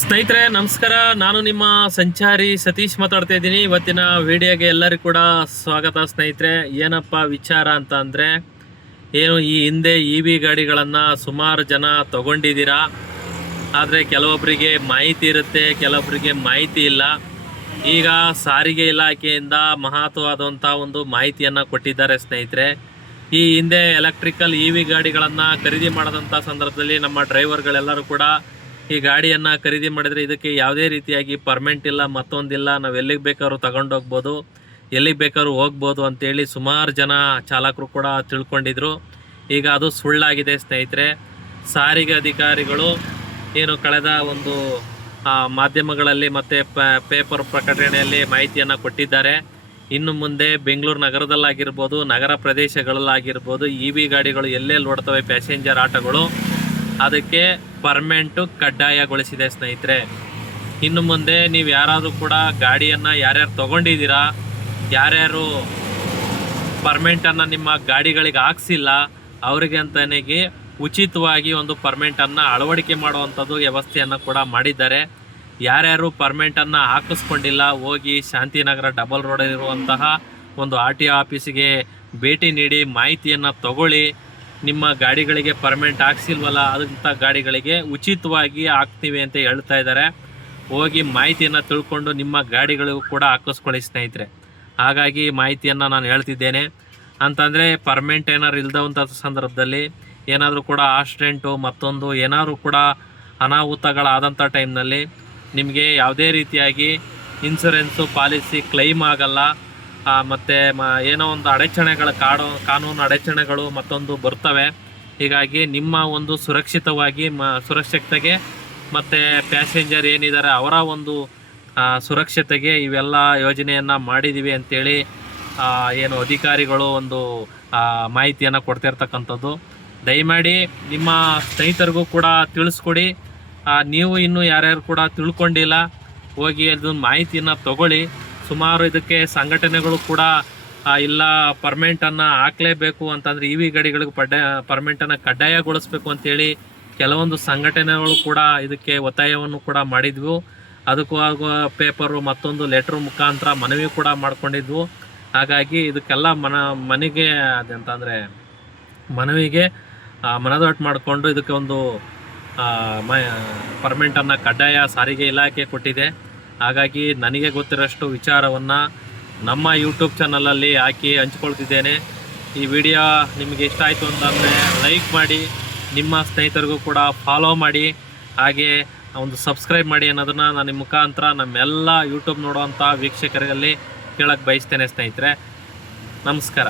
ಸ್ನೇಹಿತರೆ ನಮಸ್ಕಾರ. ನಾನು ನಿಮ್ಮ ಸಂಚಾರಿ ಸತೀಶ್ ಮಾತಾಡ್ತಾ ಇದ್ದೀನಿ. ಇವತ್ತಿನ ವಿಡಿಯೋಗೆ ಎಲ್ಲರಿಗೂ ಕೂಡ ಸ್ವಾಗತ. ಸ್ನೇಹಿತರೆ, ಏನಪ್ಪ ವಿಚಾರ ಅಂತ ಅಂದರೆ, ಏನು ಈ ಹಿಂದೆ EV ಗಾಡಿಗಳನ್ನು ಸುಮಾರು ಜನ ತಗೊಂಡಿದ್ದೀರಾ. ಆದರೆ ಕೆಲವೊಬ್ಬರಿಗೆ ಮಾಹಿತಿ ಇರುತ್ತೆ, ಕೆಲವೊಬ್ಬರಿಗೆ ಮಾಹಿತಿ ಇಲ್ಲ. ಈಗ ಸಾರಿಗೆ ಇಲಾಖೆಯಿಂದ ಮಹತ್ವವಾದಂಥ ಒಂದು ಮಾಹಿತಿಯನ್ನು ಕೊಟ್ಟಿದ್ದಾರೆ. ಸ್ನೇಹಿತರೆ, ಈ ಹಿಂದೆ ಎಲೆಕ್ಟ್ರಿಕಲ್ EV ಗಾಡಿಗಳನ್ನು ಖರೀದಿ ಮಾಡಿದಂಥ ಸಂದರ್ಭದಲ್ಲಿ ನಮ್ಮ ಡ್ರೈವರ್ಗಳೆಲ್ಲರೂ ಕೂಡ ಈ ಗಾಡಿಯನ್ನು ಖರೀದಿ ಮಾಡಿದರೆ ಇದಕ್ಕೆ ಯಾವುದೇ ರೀತಿಯಾಗಿ ಪರ್ಮೆಂಟ್ ಇಲ್ಲ, ಮತ್ತೊಂದಿಲ್ಲ, ನಾವು ಎಲ್ಲಿಗೆ ಬೇಕಾದ್ರೂ ತಗೊಂಡೋಗ್ಬೋದು, ಎಲ್ಲಿಗೆ ಬೇಕಾದ್ರೂ ಹೋಗ್ಬೋದು ಅಂತೇಳಿ ಸುಮಾರು ಜನ ಚಾಲಕರು ಕೂಡ ತಿಳ್ಕೊಂಡಿದ್ರು. ಈಗ ಅದು ಸುಳ್ಳಾಗಿದೆ. ಸ್ನೇಹಿತರೆ, ಸಾರಿಗೆ ಅಧಿಕಾರಿಗಳು ಏನು ಕಳೆದ ಒಂದು ಮಾಧ್ಯಮಗಳಲ್ಲಿ ಮತ್ತು ಪೇಪರ್ ಪ್ರಕಟಣೆಯಲ್ಲಿ ಮಾಹಿತಿಯನ್ನು ಕೊಟ್ಟಿದ್ದಾರೆ. ಇನ್ನು ಮುಂದೆ ಬೆಂಗಳೂರು ನಗರದಲ್ಲಾಗಿರ್ಬೋದು, ನಗರ ಪ್ರದೇಶಗಳಲ್ಲಾಗಿರ್ಬೋದು, EV ಗಾಡಿಗಳು ಎಲ್ಲೆಲ್ಲಿ ಓಡ್ತವೆ ಪ್ಯಾಸೆಂಜರ್ ಆಟೋಗಳು, ಅದಕ್ಕೆ ಪರ್ಮೆಂಟು ಕಡ್ಡಾಯಗೊಳಿಸಿದೆ. ಸ್ನೇಹಿತರೆ, ಇನ್ನು ಮುಂದೆ ನೀವು ಯಾರಾದರೂ ಕೂಡ ಗಾಡಿಯನ್ನು ಯಾರ್ಯಾರು ತೊಗೊಂಡಿದ್ದೀರಾ, ಯಾರ್ಯಾರು ಪರ್ಮೆಂಟನ್ನು ನಿಮ್ಮ ಗಾಡಿಗಳಿಗೆ ಹಾಕ್ಸಿಲ್ಲ, ಅವರಿಗೆ ಅಂತನಿಗೆ ಉಚಿತವಾಗಿ ಒಂದು ಪರ್ಮೆಂಟನ್ನು ಅಳವಡಿಕೆ ಮಾಡುವಂಥದ್ದು ವ್ಯವಸ್ಥೆಯನ್ನು ಕೂಡ ಮಾಡಿದ್ದಾರೆ. ಯಾರ್ಯಾರು ಪರ್ಮೆಂಟನ್ನು ಹಾಕಿಸ್ಕೊಂಡಿಲ್ಲ, ಹೋಗಿ ಶಾಂತಿನಗರ ಡಬಲ್ ರೋಡಲ್ಲಿರುವಂತಹ ಒಂದು RTO ಆಫೀಸಿಗೆ ಭೇಟಿ ನೀಡಿ ಮಾಹಿತಿಯನ್ನು ತಗೊಳ್ಳಿ. ನಿಮ್ಮ ಗಾಡಿಗಳಿಗೆ ಪರ್ಮೆಂಟ್ ಹಾಕ್ಸಿಲ್ವಲ್ಲ, ಅದಂಥ ಗಾಡಿಗಳಿಗೆ ಉಚಿತವಾಗಿ ಹಾಕ್ತೀವಿ ಅಂತ ಹೇಳ್ತಾ ಇದ್ದಾರೆ. ಹೋಗಿ ಮಾಹಿತಿಯನ್ನು ತಿಳ್ಕೊಂಡು ನಿಮ್ಮ ಗಾಡಿಗಳಿಗೂ ಕೂಡ ಹಾಕಿಸ್ಕೊಳ್ಳಿ ಸ್ನೇಹಿತರೆ. ಹಾಗಾಗಿ ಮಾಹಿತಿಯನ್ನು ನಾನು ಹೇಳ್ತಿದ್ದೇನೆ. ಅಂತಂದರೆ ಪರ್ಮೆಂಟ್ ಏನಾದ್ರು ಇಲ್ದಂಥ ಸಂದರ್ಭದಲ್ಲಿ ಏನಾದರೂ ಕೂಡ ಆಕ್ಸಿಡೆಂಟು ಮತ್ತೊಂದು ಏನಾದರೂ ಕೂಡ ಅನಾಹುತಗಳಾದಂಥ ಟೈಮ್ನಲ್ಲಿ ನಿಮಗೆ ಯಾವುದೇ ರೀತಿಯಾಗಿ ಇನ್ಸೂರೆನ್ಸು ಪಾಲಿಸಿ ಕ್ಲೈಮ್ ಆಗಲ್ಲ. ಮತ್ತು ಏನೋ ಒಂದು ಅಡಚಣೆಗಳ ಕಾನೂನು ಅಡಚಣೆಗಳು ಮತ್ತೊಂದು ಬರ್ತವೆ. ಹೀಗಾಗಿ ನಿಮ್ಮ ಒಂದು ಸುರಕ್ಷತೆಗೆ ಮತ್ತು ಪ್ಯಾಸೆಂಜರ್ ಏನಿದ್ದಾರೆ ಅವರ ಒಂದು ಸುರಕ್ಷತೆಗೆ ಇವೆಲ್ಲ ಯೋಜನೆಯನ್ನು ಮಾಡಿದ್ದೀವಿ ಅಂಥೇಳಿ ಏನು ಅಧಿಕಾರಿಗಳು ಒಂದು ಮಾಹಿತಿಯನ್ನು ಕೊಡ್ತಿರ್ತಕ್ಕಂಥದ್ದು. ದಯಮಾಡಿ ನಿಮ್ಮ ಸ್ನೇಹಿತರಿಗೂ ಕೂಡ ತಿಳಿಸ್ಕೊಡಿ. ನೀವು ಇನ್ನೂ ಯಾರ್ಯಾರು ಕೂಡ ತಿಳ್ಕೊಂಡಿಲ್ಲ, ಹೋಗಿ ಅದನ್ನು ಮಾಹಿತಿಯನ್ನು ತಗೊಳ್ಳಿ. ಸುಮಾರು ಇದಕ್ಕೆ ಸಂಘಟನೆಗಳು ಕೂಡ ಇಲ್ಲ, ಪರ್ಮೆಂಟನ್ನು ಹಾಕಲೇಬೇಕು ಅಂತಂದರೆ EV ಗಾಡಿಗಳಿಗೆ ಪರ್ಮೆಂಟನ್ನು ಕಡ್ಡಾಯಗೊಳಿಸ್ಬೇಕು ಅಂತೇಳಿ ಕೆಲವೊಂದು ಸಂಘಟನೆಗಳು ಕೂಡ ಇದಕ್ಕೆ ಒತ್ತಾಯವನ್ನು ಕೂಡ ಮಾಡಿದ್ವು. ಅದಕ್ಕೂ ಆಗುವ ಪೇಪರು ಮತ್ತೊಂದು ಲೆಟ್ರ್ ಮುಖಾಂತರ ಮನವಿ ಕೂಡ ಮಾಡ್ಕೊಂಡಿದ್ವು. ಹಾಗಾಗಿ ಇದಕ್ಕೆಲ್ಲ ಮನವಿಗೆ ಮನದಟ್ಟು ಮಾಡಿಕೊಂಡು ಇದಕ್ಕೆ ಒಂದು ಪರ್ಮೆಂಟನ್ನು ಕಡ್ಡಾಯ ಸಾರಿಗೆ ಇಲಾಖೆ ಕೊಟ್ಟಿದೆ. ಹಾಗಾಗಿ ನನಗೆ ಗೊತ್ತಿರೋಷ್ಟು ವಿಚಾರವನ್ನು ನಮ್ಮ ಯೂಟ್ಯೂಬ್ ಚಾನಲಲ್ಲಿ ಹಾಕಿ ಹಂಚ್ಕೊಳ್ತಿದ್ದೇನೆ. ಈ ವಿಡಿಯೋ ನಿಮಗೆ ಇಷ್ಟ ಆಯಿತು ಅಂತಂದರೆ ಲೈಕ್ ಮಾಡಿ, ನಿಮ್ಮ ಸ್ನೇಹಿತರಿಗೂ ಕೂಡ ಫಾಲೋ ಮಾಡಿ, ಹಾಗೆ ಒಂದು ಸಬ್ಸ್ಕ್ರೈಬ್ ಮಾಡಿ ಅನ್ನೋದನ್ನು ನಾನು ನಿಮ್ಮ ಮುಖಾಂತರ ನಮ್ಮೆಲ್ಲ ಯೂಟ್ಯೂಬ್ ನೋಡುವಂಥ ವೀಕ್ಷಕರಲ್ಲಿ ಕೇಳಕ್ಕೆ ಬಯಸ್ತೇನೆ. ಸ್ನೇಹಿತರೆ, ನಮಸ್ಕಾರ.